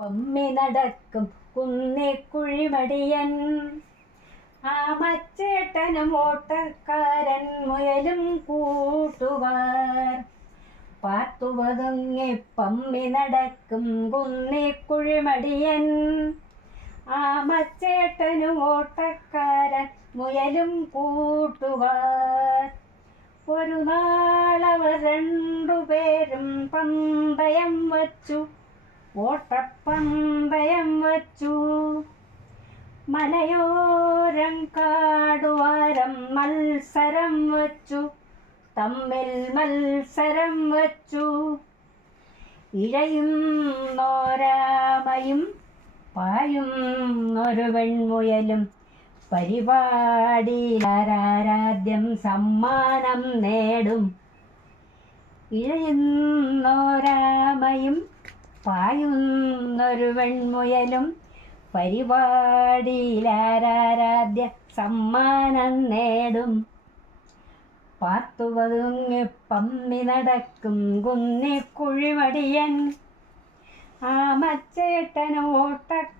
പമ്മി നടക്കും കുന്നിക്കുഴിമടിയൻ, ആ മച്ചേട്ടനും ഓട്ടക്കാരൻ മുയലും കൂട്ടുകാർ. പാത്തുപതുങ്ങി പമ്മി നടക്കും കുന്നിക്കുഴിമടിയൻ, ആ മച്ചേട്ടനും ഓട്ടക്കാരൻ മുയലും കൂട്ടുകാർ. ഒരു നാളവർ രണ്ടുപേരും പന്തയം വച്ചു, ഓട്ടപ്പന്തയം വച്ചു. മലയോരം കാടുവാരം മത്സരം വച്ചു, തമ്മിൽ മത്സരം വച്ചു. ഇഴയും നോരാമയും പായും ഒരു വെൺമുയലും, പരിപാടിയിലാരാദ്യം സമ്മാനം നേടും. ഇഴയുന്നോരാമയും പായുന്നൊരു വെൺമുയലും, പരിപാടിയിലാരാദ്യ സമ്മാനം നേടും. പാത്തുപതുങ്ങി പമ്മി നടക്കും കുന്നിക്കുഴിമടിയൻ, ആ മച്ചേട്ടനും ഓട്ടക്കാരൻ